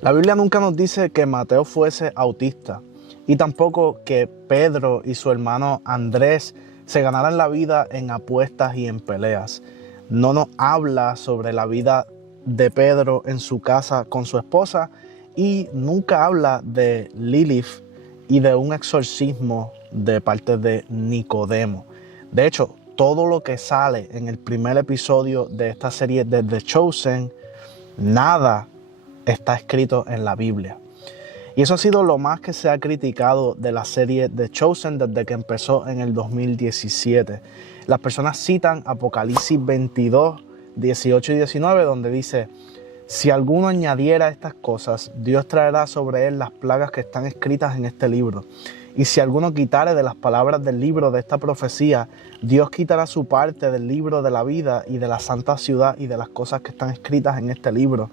La Biblia nunca nos dice que Mateo fuese autista y tampoco que Pedro y su hermano Andrés se ganaran la vida en apuestas y en peleas. No nos habla sobre la vida de Pedro en su casa con su esposa y nunca habla de Lilith y de un exorcismo de parte de Nicodemo. De hecho, todo lo que sale en el primer episodio de esta serie de The Chosen, nada está escrito en la Biblia. Y eso ha sido lo más que se ha criticado de la serie The Chosen desde que empezó en el 2017. Las personas citan Apocalipsis 22, 18 y 19, donde dice: si alguno añadiera estas cosas, Dios traerá sobre él las plagas que están escritas en este libro. Y si alguno quitare de las palabras del libro de esta profecía, Dios quitará su parte del libro de la vida y de la santa ciudad y de las cosas que están escritas en este libro,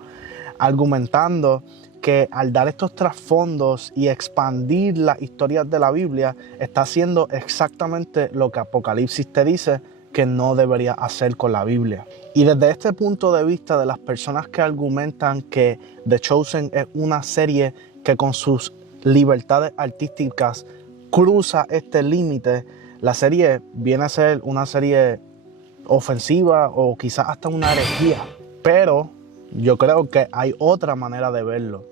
argumentando que al dar estos trasfondos y expandir las historias de la Biblia, está haciendo exactamente lo que Apocalipsis te dice que no debería hacer con la Biblia. Y desde este punto de vista de las personas que argumentan que The Chosen es una serie que con sus libertades artísticas cruza este límite, la serie viene a ser una serie ofensiva o quizás hasta una herejía. Pero yo creo que hay otra manera de verlo.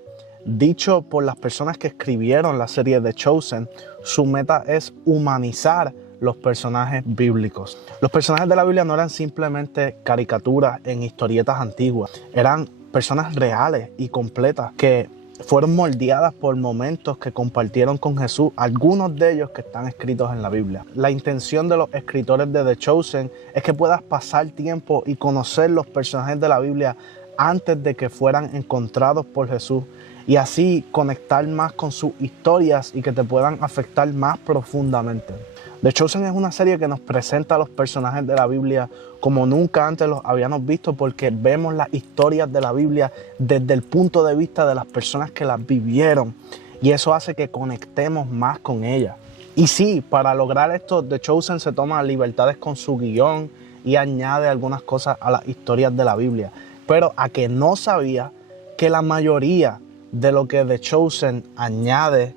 Dicho por las personas que escribieron la serie The Chosen, su meta es humanizar los personajes bíblicos. Los personajes de la Biblia no eran simplemente caricaturas en historietas antiguas, eran personas reales y completas que fueron moldeadas por momentos que compartieron con Jesús, algunos de ellos que están escritos en la Biblia. La intención de los escritores de The Chosen es que puedas pasar tiempo y conocer los personajes de la Biblia antes de que fueran encontrados por Jesús, y así conectar más con sus historias y que te puedan afectar más profundamente. The Chosen es una serie que nos presenta a los personajes de la Biblia como nunca antes los habíamos visto, porque vemos las historias de la Biblia desde el punto de vista de las personas que las vivieron, y eso hace que conectemos más con ellas. Y sí, para lograr esto, The Chosen se toma libertades con su guión y añade algunas cosas a las historias de la Biblia. Pero a que no sabía que la mayoría de lo que The Chosen añade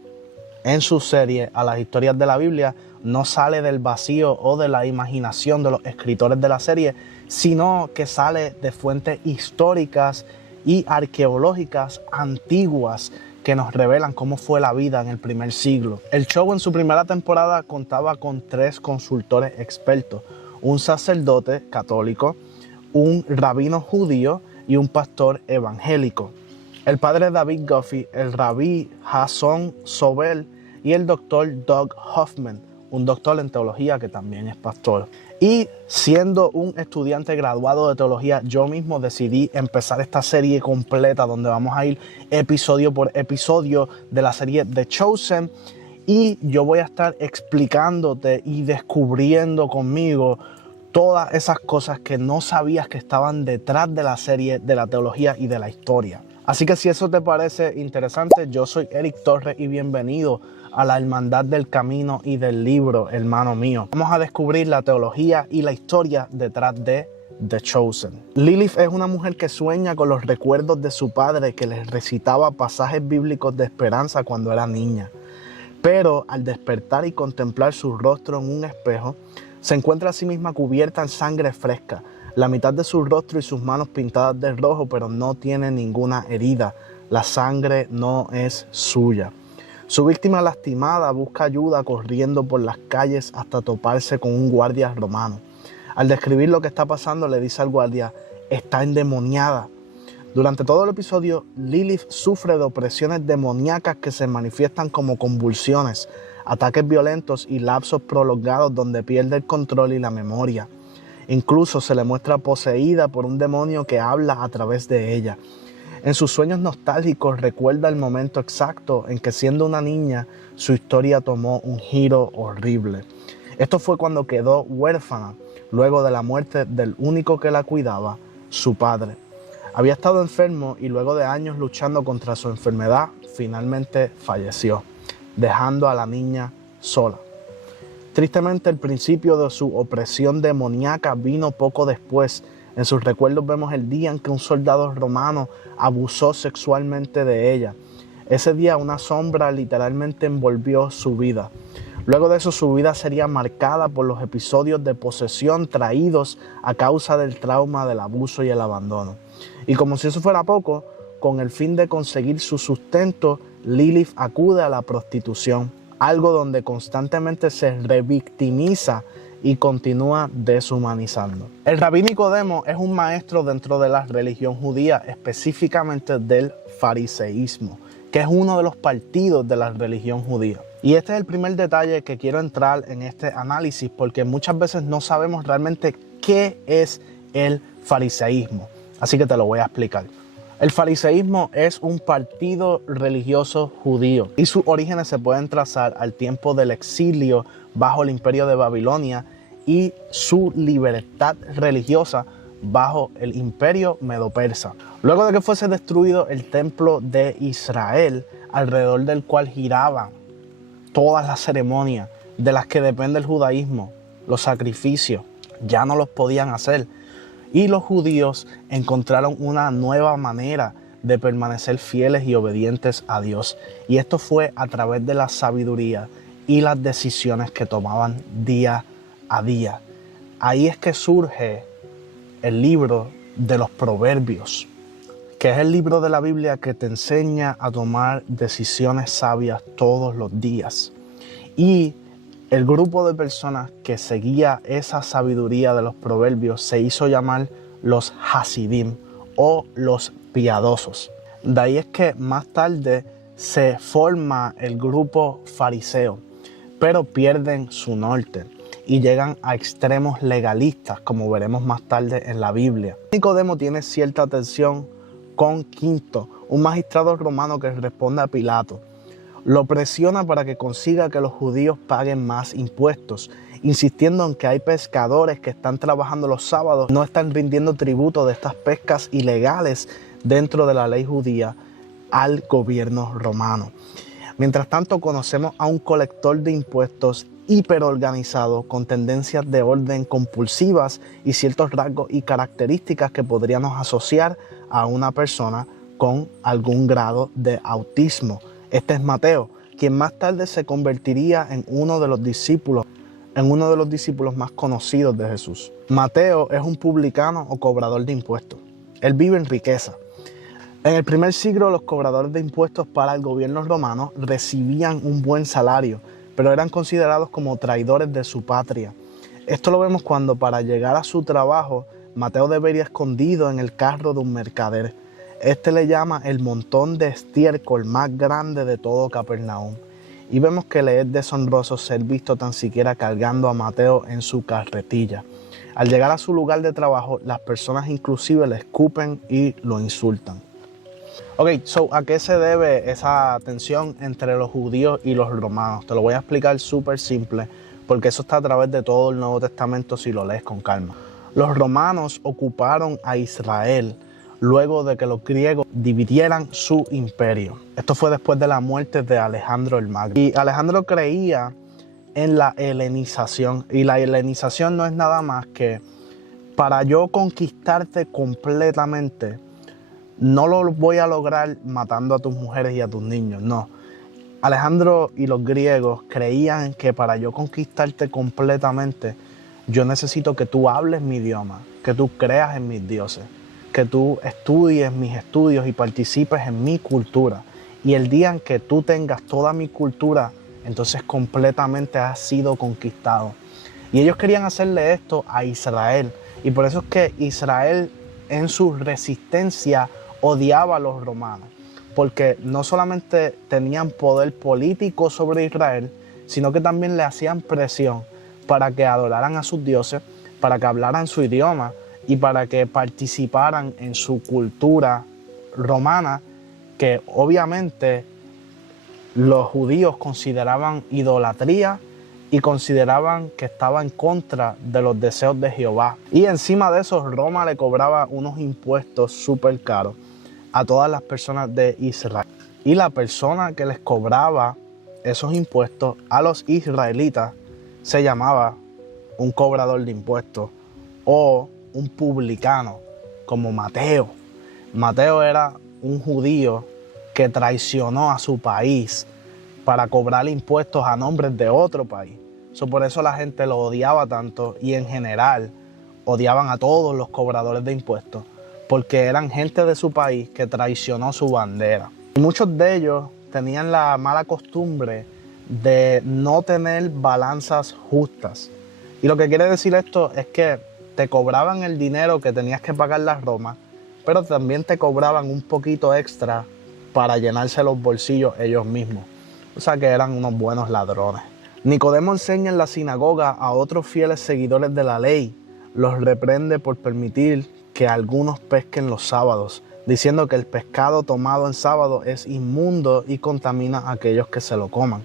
en su serie a las historias de la Biblia no sale del vacío o de la imaginación de los escritores de la serie, sino que sale de fuentes históricas y arqueológicas antiguas que nos revelan cómo fue la vida en el primer siglo. El show en su primera temporada contaba con 3 consultores expertos: un sacerdote católico, un rabino judío y un pastor evangélico. El padre David Guffey, el rabí Jason Sobel y el doctor Doug Hoffman, un doctor en teología que también es pastor. Y siendo un estudiante graduado de teología, yo mismo decidí empezar esta serie completa donde vamos a ir episodio por episodio de la serie The Chosen, y yo voy a estar explicándote y descubriendo conmigo todas esas cosas que no sabías que estaban detrás de la serie, de la teología y de la historia. Así que si eso te parece interesante, yo soy Eric Torres y bienvenido a la Hermandad del Camino y del Libro, hermano mío. Vamos a descubrir la teología y la historia detrás de The Chosen. Lilith es una mujer que sueña con los recuerdos de su padre, que les recitaba pasajes bíblicos de esperanza cuando era niña. Pero al despertar y contemplar su rostro en un espejo, se encuentra a sí misma cubierta en sangre fresca, la mitad de su rostro y sus manos pintadas de rojo, pero no tiene ninguna herida. La sangre no es suya. Su víctima lastimada busca ayuda corriendo por las calles hasta toparse con un guardia romano. Al describir lo que está pasando, le dice al guardia: está endemoniada. Durante todo el episodio, Lilith sufre de opresiones demoníacas que se manifiestan como convulsiones, ataques violentos y lapsos prolongados donde pierde el control y la memoria. Incluso se le muestra poseída por un demonio que habla a través de ella. En sus sueños nostálgicos recuerda el momento exacto en que, siendo una niña, su historia tomó un giro horrible. Esto fue cuando quedó huérfana, luego de la muerte del único que la cuidaba, su padre. Había estado enfermo y luego de años luchando contra su enfermedad, finalmente falleció, dejando a la niña sola. Tristemente, el principio de su opresión demoníaca vino poco después, En sus recuerdos vemos el día en que un soldado romano abusó sexualmente de ella. Ese día una sombra literalmente envolvió su vida. Luego de eso su vida sería marcada por los episodios de posesión traídos a causa del trauma del abuso y el abandono. Y como si eso fuera poco, con el fin de conseguir su sustento, Lilith acude a la prostitución, algo donde constantemente se revictimiza y continúa deshumanizando. El rabí Nicodemo es un maestro dentro de la religión judía, específicamente del fariseísmo, que es uno de los partidos de la religión judía. Y este es el primer detalle que quiero entrar en este análisis, porque muchas veces no sabemos realmente qué es el fariseísmo. Así que te lo voy a explicar. El fariseísmo es un partido religioso judío y sus orígenes se pueden trazar al tiempo del exilio bajo el imperio de Babilonia y su libertad religiosa bajo el imperio medo-persa. Luego de que fuese destruido el templo de Israel, alrededor del cual giraban todas las ceremonias de las que depende el judaísmo, los sacrificios, ya no los podían hacer. Y los judíos encontraron una nueva manera de permanecer fieles y obedientes a Dios. Y esto fue a través de la sabiduría y las decisiones que tomaban día a día. Ahí es que surge el libro de los Proverbios, que es el libro de la Biblia que te enseña a tomar decisiones sabias todos los días. Y el grupo de personas que seguía esa sabiduría de los proverbios se hizo llamar los Hasidim o los piadosos. De ahí es que más tarde se forma el grupo fariseo, pero pierden su norte y llegan a extremos legalistas, como veremos más tarde en la Biblia. Nicodemo tiene cierta tensión con Quinto, un magistrado romano que responde a Pilato. Lo presiona para que consiga que los judíos paguen más impuestos, insistiendo en que hay pescadores que están trabajando los sábados, no están rindiendo tributo de estas pescas ilegales dentro de la ley judía al gobierno romano. Mientras tanto, conocemos a un colector de impuestos hiperorganizado con tendencias de orden compulsivas y ciertos rasgos y características que podríamos asociar a una persona con algún grado de autismo. Este es Mateo, quien más tarde se convertiría en uno de los discípulos más conocidos de Jesús. Mateo es un publicano o cobrador de impuestos. Él vive en riqueza. En el primer siglo, los cobradores de impuestos para el gobierno romano recibían un buen salario, pero eran considerados como traidores de su patria. Esto lo vemos cuando, para llegar a su trabajo, Mateo debería escondido en el carro de un mercader. Este le llama el montón de estiércol más grande de todo Capernaum. Y vemos que le es deshonroso ser visto tan siquiera cargando a Mateo en su carretilla. Al llegar a su lugar de trabajo, las personas inclusive le escupen y lo insultan. Ok, ¿a qué se debe esa tensión entre los judíos y los romanos? Te lo voy a explicar súper simple, porque eso está a través de todo el Nuevo Testamento si lo lees con calma. Los romanos ocuparon a Israel luego de que los griegos dividieran su imperio. Esto fue después de la muerte de Alejandro el Magno. Y Alejandro creía en la helenización. Y la helenización no es nada más que para yo conquistarte completamente, no lo voy a lograr matando a tus mujeres y a tus niños, no. Alejandro y los griegos creían que para yo conquistarte completamente, yo necesito que tú hables mi idioma, que tú creas en mis dioses, que tú estudies mis estudios y participes en mi cultura. Y el día en que tú tengas toda mi cultura, entonces completamente has sido conquistado. Y ellos querían hacerle esto a Israel. Y por eso es que Israel, en su resistencia, odiaba a los romanos. Porque no solamente tenían poder político sobre Israel, sino que también le hacían presión para que adoraran a sus dioses, para que hablaran su idioma, y para que participaran en su cultura romana, que obviamente los judíos consideraban idolatría y consideraban que estaba en contra de los deseos de Jehová. Y encima de eso, Roma le cobraba unos impuestos súper caros a todas las personas de Israel. Y la persona que les cobraba esos impuestos a los israelitas se llamaba un cobrador de impuestos o un publicano como Mateo. Mateo era un judío que traicionó a su país para cobrar impuestos a nombre de otro país. Por eso la gente lo odiaba tanto, y en general odiaban a todos los cobradores de impuestos, porque eran gente de su país que traicionó su bandera. Y muchos de ellos tenían la mala costumbre de no tener balanzas justas. Y lo que quiere decir esto es que te cobraban el dinero que tenías que pagar a Roma, pero también te cobraban un poquito extra para llenarse los bolsillos ellos mismos. O sea que eran unos buenos ladrones. Nicodemo enseña en la sinagoga a otros fieles seguidores de la ley. Los reprende por permitir que algunos pesquen los sábados, diciendo que el pescado tomado en sábado es inmundo y contamina a aquellos que se lo coman.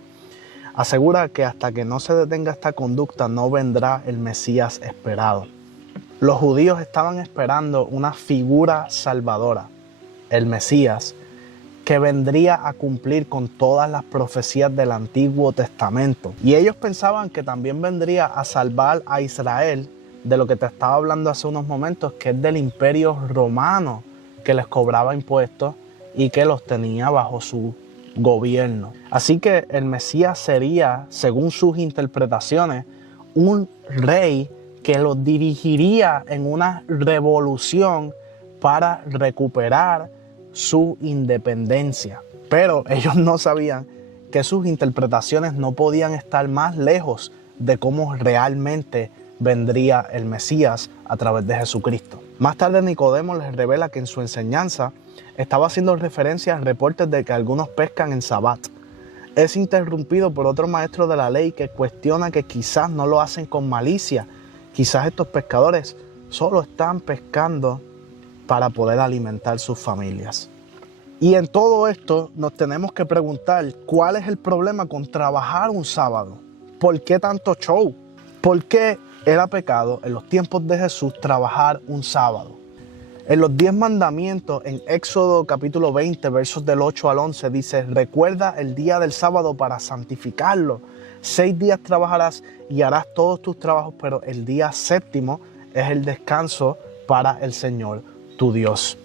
Asegura que hasta que no se detenga esta conducta no vendrá el Mesías esperado. Los judíos estaban esperando una figura salvadora, el Mesías, que vendría a cumplir con todas las profecías del Antiguo Testamento. Y ellos pensaban que también vendría a salvar a Israel de lo que te estaba hablando hace unos momentos, que es del Imperio Romano, que les cobraba impuestos y que los tenía bajo su gobierno. Así que el Mesías sería, según sus interpretaciones, un rey que los dirigiría en una revolución para recuperar su independencia. Pero ellos no sabían que sus interpretaciones no podían estar más lejos de cómo realmente vendría el Mesías a través de Jesucristo. Más tarde Nicodemo les revela que en su enseñanza estaba haciendo referencia a reportes de que algunos pescan en Sabbat. Es interrumpido por otro maestro de la ley que cuestiona que quizás no lo hacen con malicia. Quizás estos pescadores solo están pescando para poder alimentar sus familias. Y en todo esto nos tenemos que preguntar, ¿cuál es el problema con trabajar un sábado? ¿Por qué tanto show? ¿Por qué era pecado en los tiempos de Jesús trabajar un sábado? En los 10 mandamientos, en Éxodo capítulo 20, versos del 8 al 11, dice: recuerda el día del sábado para santificarlo. 6 días trabajarás y harás todos tus trabajos, pero el día séptimo es el descanso para el Señor tu Dios.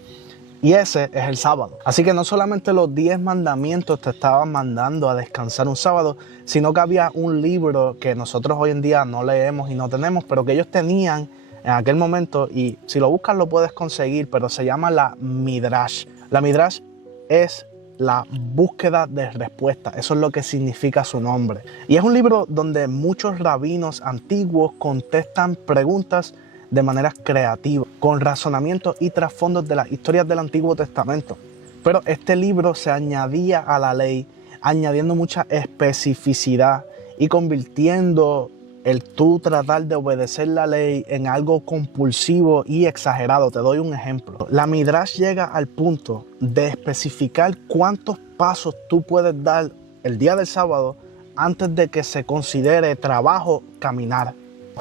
Y ese es el sábado. Así que no solamente los 10 mandamientos te estaban mandando a descansar un sábado, sino que había un libro que nosotros hoy en día no leemos y no tenemos, pero que ellos tenían en aquel momento, y si lo buscas lo puedes conseguir, pero se llama la Midrash. La Midrash es la búsqueda de respuesta, eso es lo que significa su nombre. Y es un libro donde muchos rabinos antiguos contestan preguntas de manera creativa, con razonamientos y trasfondos de las historias del Antiguo Testamento. Pero este libro se añadía a la ley, añadiendo mucha especificidad y convirtiendo el tú tratar de obedecer la ley en algo compulsivo y exagerado. Te doy un ejemplo. La Midrash llega al punto de especificar cuántos pasos tú puedes dar el día del sábado antes de que se considere trabajo caminar.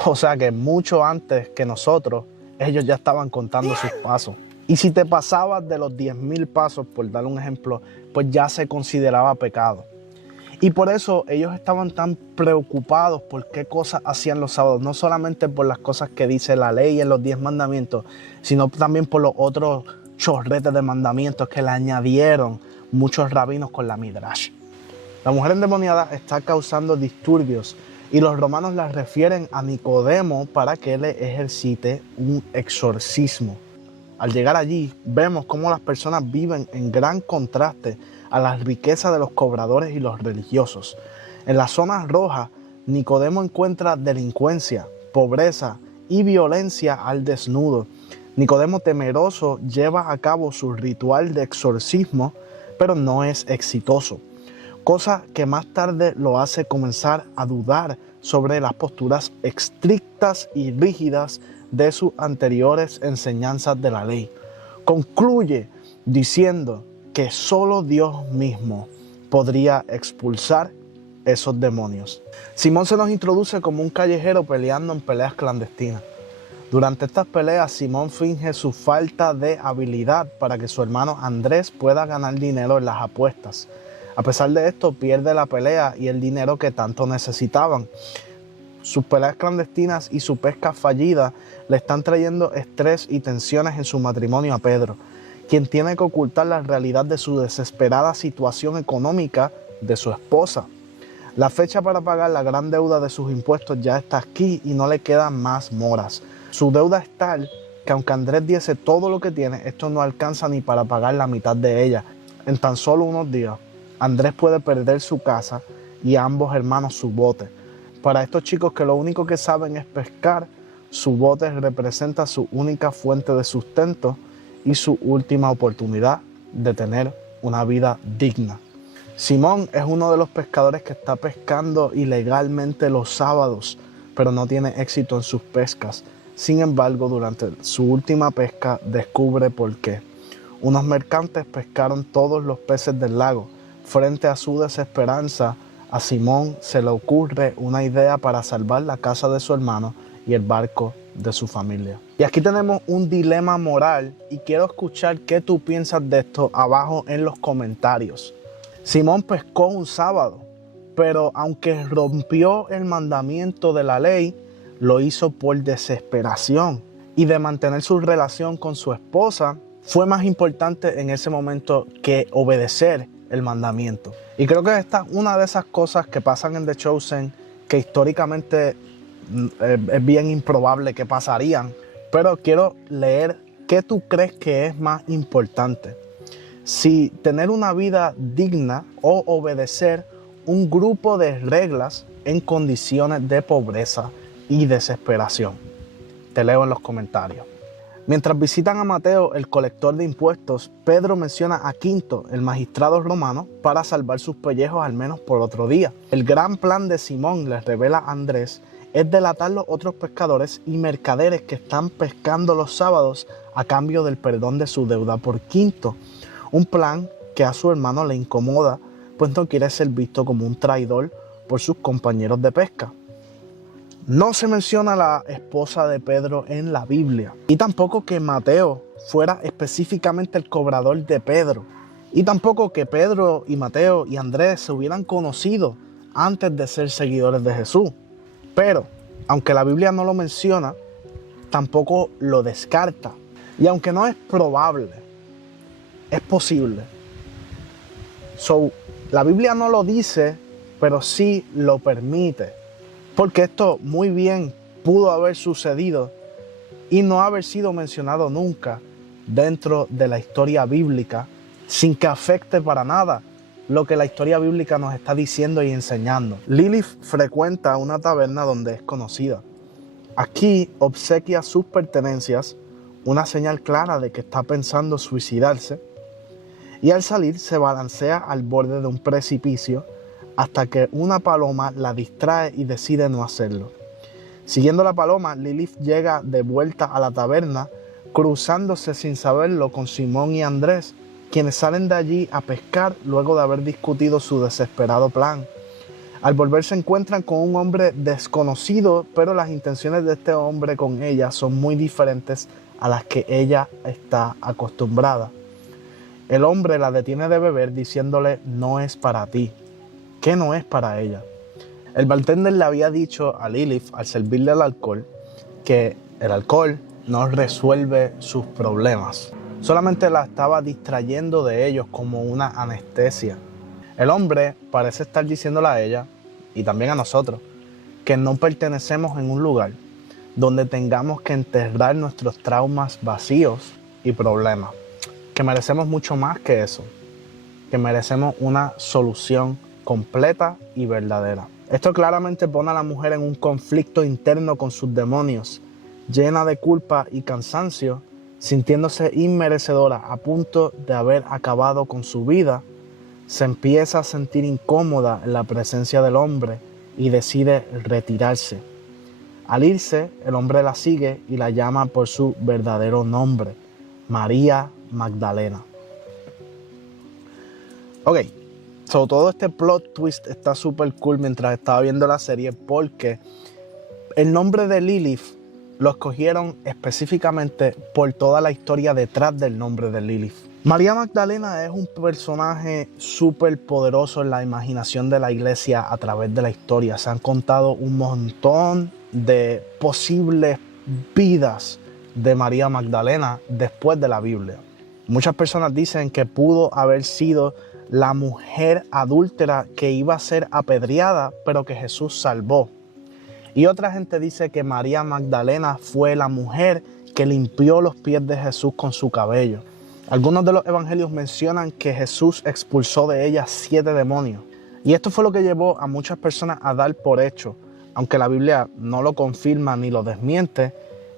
O sea que mucho antes que nosotros, ellos ya estaban contando sus pasos. Y si te pasabas de los 10,000 pasos, por dar un ejemplo, pues ya se consideraba pecado. Y por eso ellos estaban tan preocupados por qué cosas hacían los sábados. No solamente por las cosas que dice la ley en los 10 mandamientos, sino también por los otros chorretes de mandamientos que le añadieron muchos rabinos con la Midrash. La mujer endemoniada está causando disturbios y los romanos la refieren a Nicodemo para que le ejercite un exorcismo. Al llegar allí, vemos cómo las personas viven en gran contraste a la riqueza de los cobradores y los religiosos. En la zona roja, Nicodemo encuentra delincuencia, pobreza y violencia al desnudo. Nicodemo, temeroso, lleva a cabo su ritual de exorcismo, pero no es exitoso, cosa que más tarde lo hace comenzar a dudar sobre las posturas estrictas y rígidas de sus anteriores enseñanzas de la ley. Concluye diciendo que solo Dios mismo podría expulsar esos demonios. Simón se nos introduce como un callejero peleando en peleas clandestinas. Durante estas peleas, Simón finge su falta de habilidad para que su hermano Andrés pueda ganar dinero en las apuestas. A pesar de esto, pierde la pelea y el dinero que tanto necesitaban. Sus peleas clandestinas y su pesca fallida le están trayendo estrés y tensiones en su matrimonio a Pedro, quien tiene que ocultar la realidad de su desesperada situación económica de su esposa. La fecha para pagar la gran deuda de sus impuestos ya está aquí y no le quedan más moras. Su deuda es tal que aunque Andrés diese todo lo que tiene, esto no alcanza ni para pagar la mitad de ella. En tan solo unos días, Andrés puede perder su casa y ambos hermanos su bote. Para estos chicos que lo único que saben es pescar, su bote representa su única fuente de sustento y su última oportunidad de tener una vida digna. Simón es uno de los pescadores que está pescando ilegalmente los sábados, pero no tiene éxito en sus pescas. Sin embargo, durante su última pesca descubre por qué. Unos mercantes pescaron todos los peces del lago. Frente a su desesperanza, a Simón se le ocurre una idea para salvar la casa de su hermano y el barco de su familia. Y aquí tenemos un dilema moral y quiero escuchar qué tú piensas de esto abajo en los comentarios. Simón pescó un sábado, pero aunque rompió el mandamiento de la ley, lo hizo por desesperación y de mantener su relación con su esposa fue más importante en ese momento que obedecer el mandamiento. Y creo que esta es una de esas cosas que pasan en The Chosen que históricamente es bien improbable que pasarían, pero quiero leer qué tú crees que es más importante. Si tener una vida digna o obedecer un grupo de reglas en condiciones de pobreza y desesperación. Te leo en los comentarios. Mientras visitan a Mateo, el colector de impuestos, Pedro menciona a Quinto, el magistrado romano, para salvar sus pellejos al menos por otro día. El gran plan de Simón, les revela Andrés, es delatar los otros pescadores y mercaderes que están pescando los sábados a cambio del perdón de su deuda por Quinto. Un plan que a su hermano le incomoda, pues no quiere ser visto como un traidor por sus compañeros de pesca. No se menciona a la esposa de Pedro en la Biblia, y tampoco que Mateo fuera específicamente el cobrador de Pedro, y tampoco que Pedro y Mateo y Andrés se hubieran conocido antes de ser seguidores de Jesús. Pero, aunque la Biblia no lo menciona, tampoco lo descarta. Y aunque no es probable, es posible. La Biblia no lo dice, pero sí lo permite. Porque esto muy bien pudo haber sucedido y no haber sido mencionado nunca dentro de la historia bíblica, sin que afecte para nada lo que la historia bíblica nos está diciendo y enseñando. Lilith frecuenta una taberna donde es conocida. Aquí obsequia sus pertenencias, una señal clara de que está pensando suicidarse, y al salir se balancea al borde de un precipicio hasta que una paloma la distrae y decide no hacerlo. Siguiendo la paloma, Lilith llega de vuelta a la taberna, cruzándose sin saberlo con Simón y Andrés, quienes salen de allí a pescar luego de haber discutido su desesperado plan. Al volver se encuentran con un hombre desconocido, pero las intenciones de este hombre con ella son muy diferentes a las que ella está acostumbrada. El hombre la detiene de beber diciéndole: no es para ti. ¿Qué no es para ella? El bartender le había dicho a Lilith al servirle el alcohol que el alcohol no resuelve sus problemas. Solamente la estaba distrayendo de ellos como una anestesia. El hombre parece estar diciéndole a ella y también a nosotros que no pertenecemos en un lugar donde tengamos que enterrar nuestros traumas vacíos y problemas. Que merecemos mucho más que eso. Que merecemos una solución completa y verdadera. Esto claramente pone a la mujer en un conflicto interno con sus demonios, llena de culpa y cansancio, sintiéndose inmerecedora a punto de haber acabado con su vida. Se empieza a sentir incómoda en la presencia del hombre y decide retirarse. Al irse, el hombre la sigue y la llama por su verdadero nombre, María Magdalena. Ok. Todo este plot twist está súper cool mientras estaba viendo la serie, porque el nombre de Lilith lo escogieron específicamente por toda la historia detrás del nombre de Lilith. María Magdalena es un personaje súper poderoso en la imaginación de la iglesia a través de la historia. Se han contado un montón de posibles vidas de María Magdalena después de la Biblia. Muchas personas dicen que pudo haber sido la mujer adúltera que iba a ser apedreada, pero que Jesús salvó. Y otra gente dice que María Magdalena fue la mujer que limpió los pies de Jesús con su cabello. Algunos de los evangelios mencionan que Jesús expulsó de ella 7 demonios. Y esto fue lo que llevó a muchas personas a dar por hecho, aunque la Biblia no lo confirma ni lo desmiente,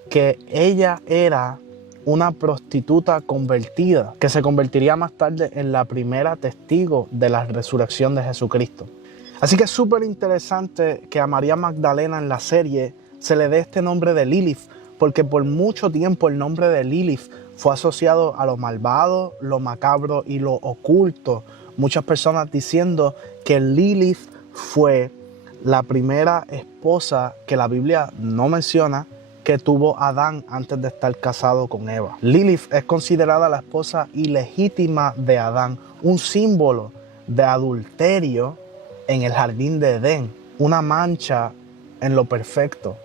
que ella era una prostituta convertida, que se convertiría más tarde en la primera testigo de la resurrección de Jesucristo. Así que es súper interesante que a María Magdalena en la serie se le dé este nombre de Lilith, porque por mucho tiempo el nombre de Lilith fue asociado a lo malvado, lo macabro y lo oculto. Muchas personas diciendo que Lilith fue la primera esposa que la Biblia no menciona que tuvo Adán antes de estar casado con Eva. Lilith es considerada la esposa ilegítima de Adán, un símbolo de adulterio en el jardín de Edén, una mancha en lo perfecto.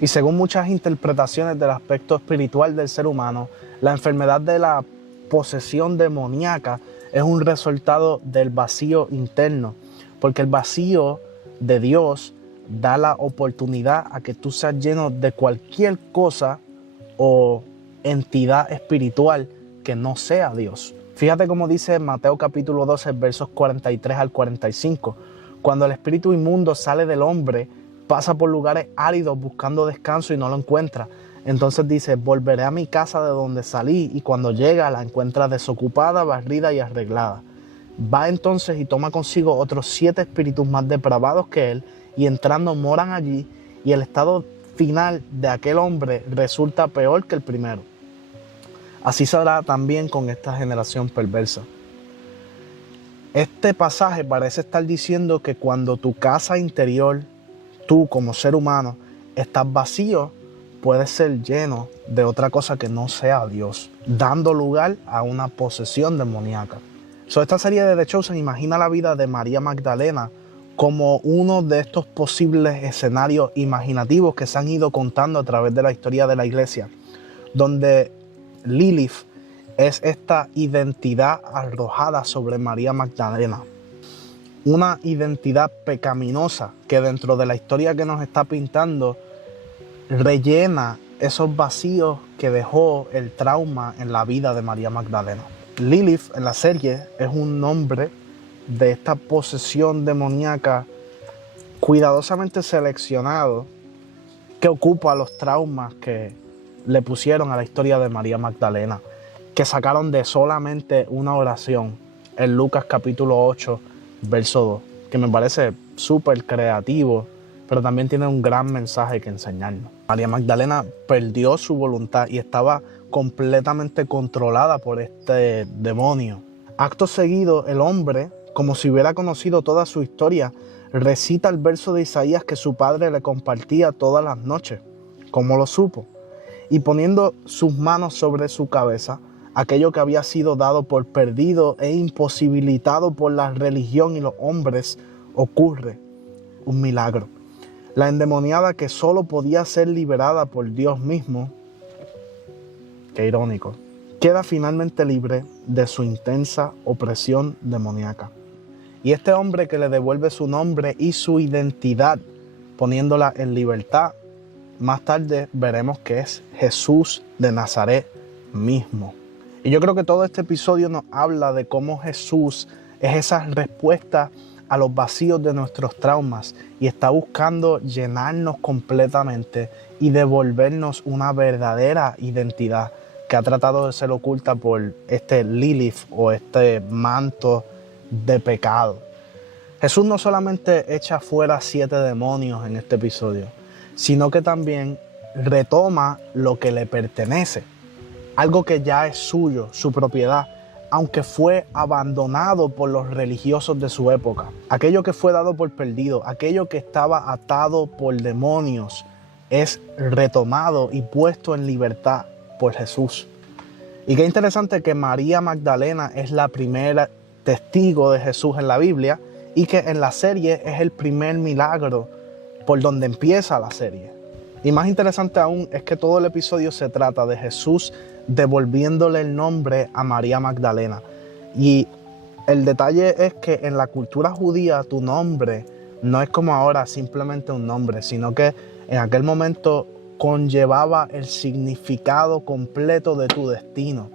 Y según muchas interpretaciones del aspecto espiritual del ser humano, la enfermedad de la posesión demoníaca es un resultado del vacío interno, porque el vacío de Dios da la oportunidad a que tú seas lleno de cualquier cosa o entidad espiritual que no sea Dios. Fíjate cómo dice Mateo capítulo 12, versos 43 al 45. Cuando el espíritu inmundo sale del hombre, pasa por lugares áridos buscando descanso y no lo encuentra. Entonces dice, volveré a mi casa de donde salí, y cuando llega la encuentra desocupada, barrida y arreglada. Va entonces y toma consigo otros 7 espíritus más depravados que él, y entrando moran allí, y el estado final de aquel hombre resulta peor que el primero. Así será también con esta generación perversa. Este pasaje parece estar diciendo que cuando tu casa interior, tú como ser humano, estás vacío, puedes ser lleno de otra cosa que no sea Dios, dando lugar a una posesión demoníaca. Esta serie de The Chosen imagina la vida de María Magdalena como uno de estos posibles escenarios imaginativos que se han ido contando a través de la historia de la iglesia, donde Lilith es esta identidad arrojada sobre María Magdalena. Una identidad pecaminosa que dentro de la historia que nos está pintando rellena esos vacíos que dejó el trauma en la vida de María Magdalena. Lilith en la serie es un nombre de esta posesión demoníaca cuidadosamente seleccionado que ocupa los traumas que le pusieron a la historia de María Magdalena, que sacaron de solamente una oración en Lucas capítulo 8, verso 2, que me parece súper creativo, pero también tiene un gran mensaje que enseñarnos. María Magdalena perdió su voluntad y estaba completamente controlada por este demonio. Acto seguido, el hombre, como si hubiera conocido toda su historia, recita el verso de Isaías que su padre le compartía todas las noches. ¿Cómo lo supo? Y poniendo sus manos sobre su cabeza, aquello que había sido dado por perdido e imposibilitado por la religión y los hombres, ocurre un milagro. La endemoniada que solo podía ser liberada por Dios mismo, qué irónico, queda finalmente libre de su intensa opresión demoníaca. Y este hombre que le devuelve su nombre y su identidad, poniéndola en libertad, más tarde veremos que es Jesús de Nazaret mismo. Y yo creo que todo este episodio nos habla de cómo Jesús es esa respuesta a los vacíos de nuestros traumas y está buscando llenarnos completamente y devolvernos una verdadera identidad que ha tratado de ser oculta por este Lilith o este manto de pecado. Jesús no solamente echa fuera 7 demonios en este episodio, sino que también retoma lo que le pertenece, algo que ya es suyo, su propiedad, aunque fue abandonado por los religiosos de su época. Aquello que fue dado por perdido, aquello que estaba atado por demonios, es retomado y puesto en libertad por Jesús. Y qué interesante que María Magdalena es la primera testigo de Jesús en la Biblia y que en la serie es el primer milagro por donde empieza la serie. Y más interesante aún es que todo el episodio se trata de Jesús devolviéndole el nombre a María Magdalena. Y el detalle es que en la cultura judía tu nombre no es como ahora simplemente un nombre, sino que en aquel momento conllevaba el significado completo de tu destino.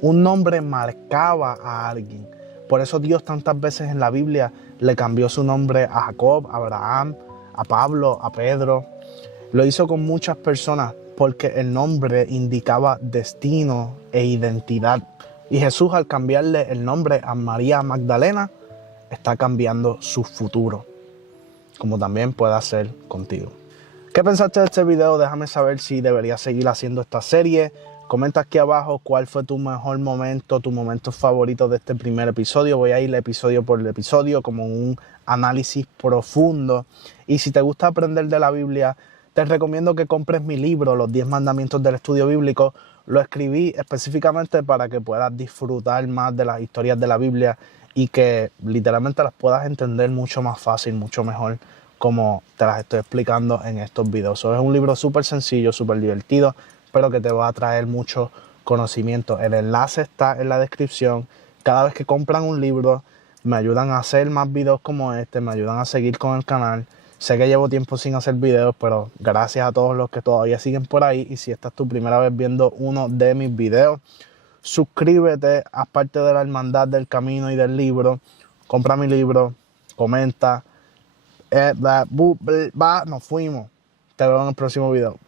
Un nombre marcaba a alguien. Por eso Dios tantas veces en la Biblia le cambió su nombre a Jacob, a Abraham, a Pablo, a Pedro. Lo hizo con muchas personas porque el nombre indicaba destino e identidad. Y Jesús, al cambiarle el nombre a María Magdalena, está cambiando su futuro, como también puede hacer contigo. ¿Qué pensaste de este video? Déjame saber si deberías seguir haciendo esta serie. Comenta aquí abajo cuál fue tu mejor momento, tu momento favorito de este primer episodio. Voy a ir episodio por episodio como un análisis profundo. Y si te gusta aprender de la Biblia, te recomiendo que compres mi libro, Los 10 Mandamientos del Estudio Bíblico. Lo escribí específicamente para que puedas disfrutar más de las historias de la Biblia y que literalmente las puedas entender mucho más fácil, mucho mejor, como te las estoy explicando en estos videos. Es un libro súper sencillo, súper divertido, pero que te va a traer mucho conocimiento. El enlace está en la descripción. Cada vez que compran un libro, me ayudan a hacer más videos como este, me ayudan a seguir con el canal. Sé que llevo tiempo sin hacer videos, pero gracias a todos los que todavía siguen por ahí. Y si esta es tu primera vez viendo uno de mis videos, suscríbete, haz parte de la hermandad del camino y del libro. Compra mi libro, comenta. Nos fuimos. Te veo en el próximo video.